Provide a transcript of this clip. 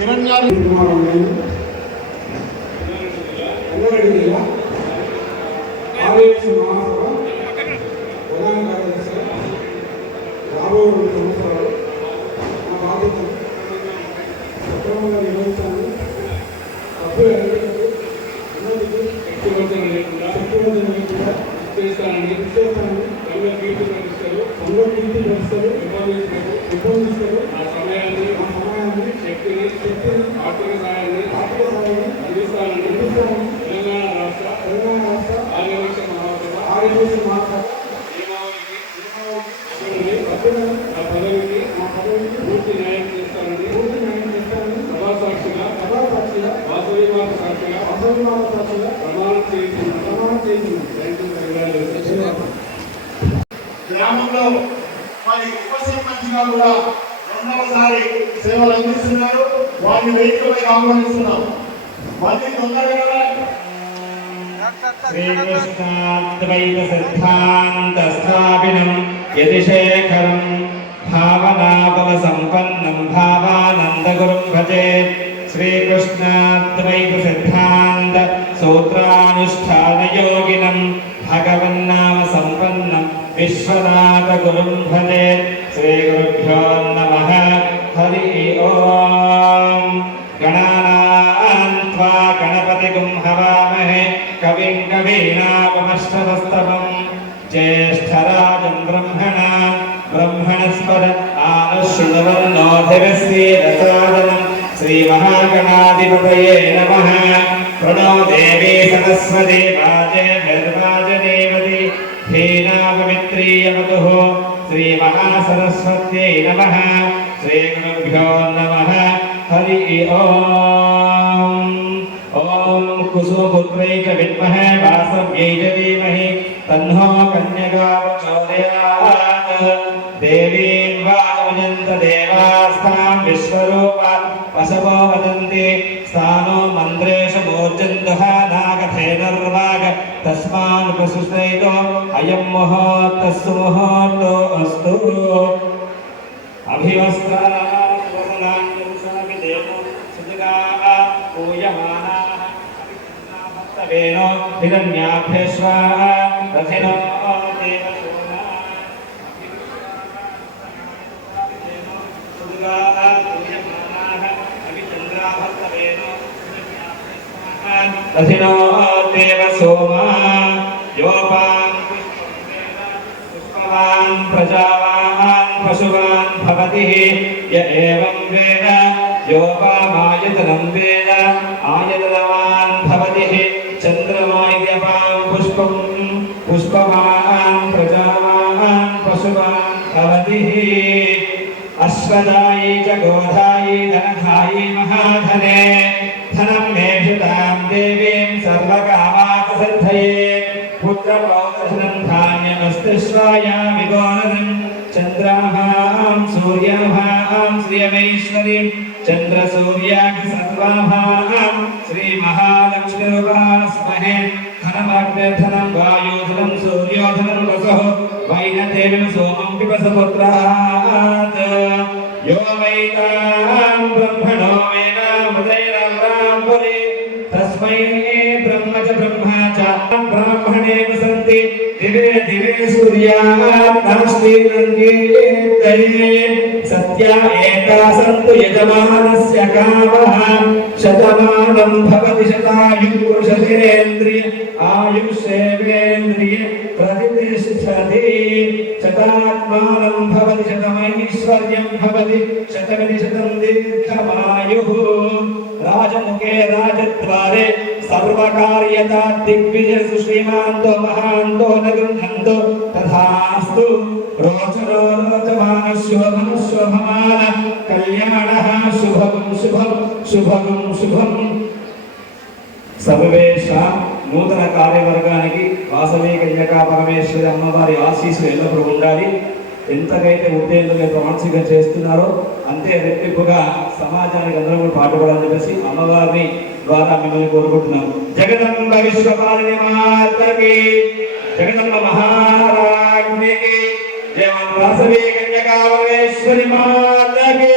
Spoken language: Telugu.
కిరణ్యాలు రంగారెడ్డి జిల్లా ఆర్ఎస్ మహాసభ ప్రధాన కార్యదర్శి రాబో 2 సంవత్సరాలు నా బాధ్యత సక్రమంగా నిర్వహించాలని తప్పులు ఉన్నతికి శక్తివంతం లేకుండా చేస్తానని కీర్తి పరిస్తారు విభజిస్తారు ఆ సమయాన్ని శక్తిని ఆర్థిక సాయాన్ని అందిస్తానని తెలంగాణ రాష్ట్ర ఆర్యవైశ్య మహాసభ నా పదవికి పూర్తి న్యాయం చేస్తానని సభాసాక్షిగా వాసవి మాత సాక్షిగా ప్రమాణం చేసింది. గ్రామంలో మరి ఉప సర్పంచ్గా కూడా 2వసారి సేవలు అందిస్తున్నారు. వారిని వేదికపై ఆహ్వానిస్తున్నాం. మళ్ళీ తొందరగా శ్రీకృష్ణాద్వైత సిద్ధాంత స్థాపినం యతిశేఖరం భావనాబల సంపన్నం భావానంద గురుం భజే. శ్రీకృష్ణాద్వైత సిద్ధాంత సూత్రానుష్ఠాన యోగినం భగవన్నామ సంపన్నం విశ్వనాథ గురుం భజే. శ్రీ గురుభ్యో నమః. హరి ఓం. గణానాం త్వా గణపతిగుం హవామహే కవిం కవీనాపమశ్రవస్తమం జ్యేష్ఠరాజం బ్రహ్మణస్పద ఆనశృణవన్నోధిరశ్రీరసాదనం శ్రీమహాగణాధిపతయే నమః. ప్రణో దేవీ సరస్వతి వాజేభిర్వాజనేవతి ధీనాపవిత్రీయవతుః శ్రీమహాసరస్వత్యై నమః. శ్రీగురుభ్యో నమః. హరి ఓం. ఓం కుసుమపుత్రైక విద్మహే వాసవ్యై ధీమహి తన్నో కన్యకా ప్రచోదయాత్. దేవీం వాచమయంత దేవాస్తాం విశ్వరూపా వసవో వదంతి స్థానో మంత్రేషు మోర్జంతుః నాగధేనర్వాగ తస్మాన్ ప్రసుస్తైతో అయం ముహూర్తస్సు ముహూర్తో అస్తు. అభివస్త్రావసనాన్యరుషాపి దేవో సుజగా పూయమానాః భక్తవేనో హిరణ్యాభ్యశ్వా రథినో దేవశూనా సుజగా పూయమానాః అభిచంద్రా భక్తవేనో రథినో దేవసోమా. యోపాన్ పుష్పవాన్ ప్రజావాన్ పశువాన్ భవతి య ఏవం వేద యోపామాయతనం వేద ఆయతనవాన్ భవతి. చంద్రమాయపాం పుష్పం పుష్పవాన్ ప్రజావాన్ పశువాన్ భవతి. అశ్వదాయీ చ గోధాయీ ధనధాయీ మహాధనే ధనం మేషుతాం దేవీం సర్వకామాకసిద్ధయే. పుత్రపౌత్రధనం ధాన్యమస్తిశ్వాయాం విగోనరం చంద్రాభాం సూర్యాభాం శ్రియమైశ్వరీం చంద్రసూర్యాగ్ని సర్వాభాం శ్రీమహాలక్ష్మీరుపాస్మహే. ధనమగ్నిర్ధనం వాయుధనం సూర్యోధనం వసుః వైనదేవిన సోమం పిబసపుత్రాత్. యో వైతాం బ్రహ్మణో వేదామృతైరాం పురి తస్మై బ్రహ్మ చ బ్రహ్మా చ బ్రాహ్మణే వసంతి దివే దివే సూర్యాస్తీర్ణే సత్యా ఏకా సంతు యజమానస్య కామః శతమానం భవతి శతాయుః పురుషేంద్రియ ఆయుష్యేంద్రియ ప్రతిష్ఠతి. శతాత్మానం భవతి శతమైశ్వర్యం భవతి శతమితి శతం దీర్ఘమాయుః. రాజముఖే రాజద్వారే సర్వకార్యతా దిగ్విజయసు శ్రీమాంతో మహాంతో న గృహంతో తథాస్తు. రోచనో రోచమాన శోభం శోభమాన కళ్యాణః శుభం శుభం శుభం శుభం. సర్వేషాం నూతన కార్యవర్గానికి వాసవి కన్యకా పరమేశ్వరి అమ్మవారి ఆశీస్సులు ఎల్లప్పుడూ ఉండాలి. ఎంతకైతే ఉద్యోగులుగా ప్రమాణికంగా చేస్తున్నారో అంతే రెట్టింపుగా సమాజానికి అందరూ కూడా పాటుపడాలని చెప్పేసి అమ్మవారిని ద్వారా మిమ్మల్ని కోరుకుంటున్నాం. జగదంబ విశ్వపాలిని మాతకి, జగదంబ మహారాజ్ఞికి, జయ వాసవి కన్యకా పరమేశ్వరి మాతకి.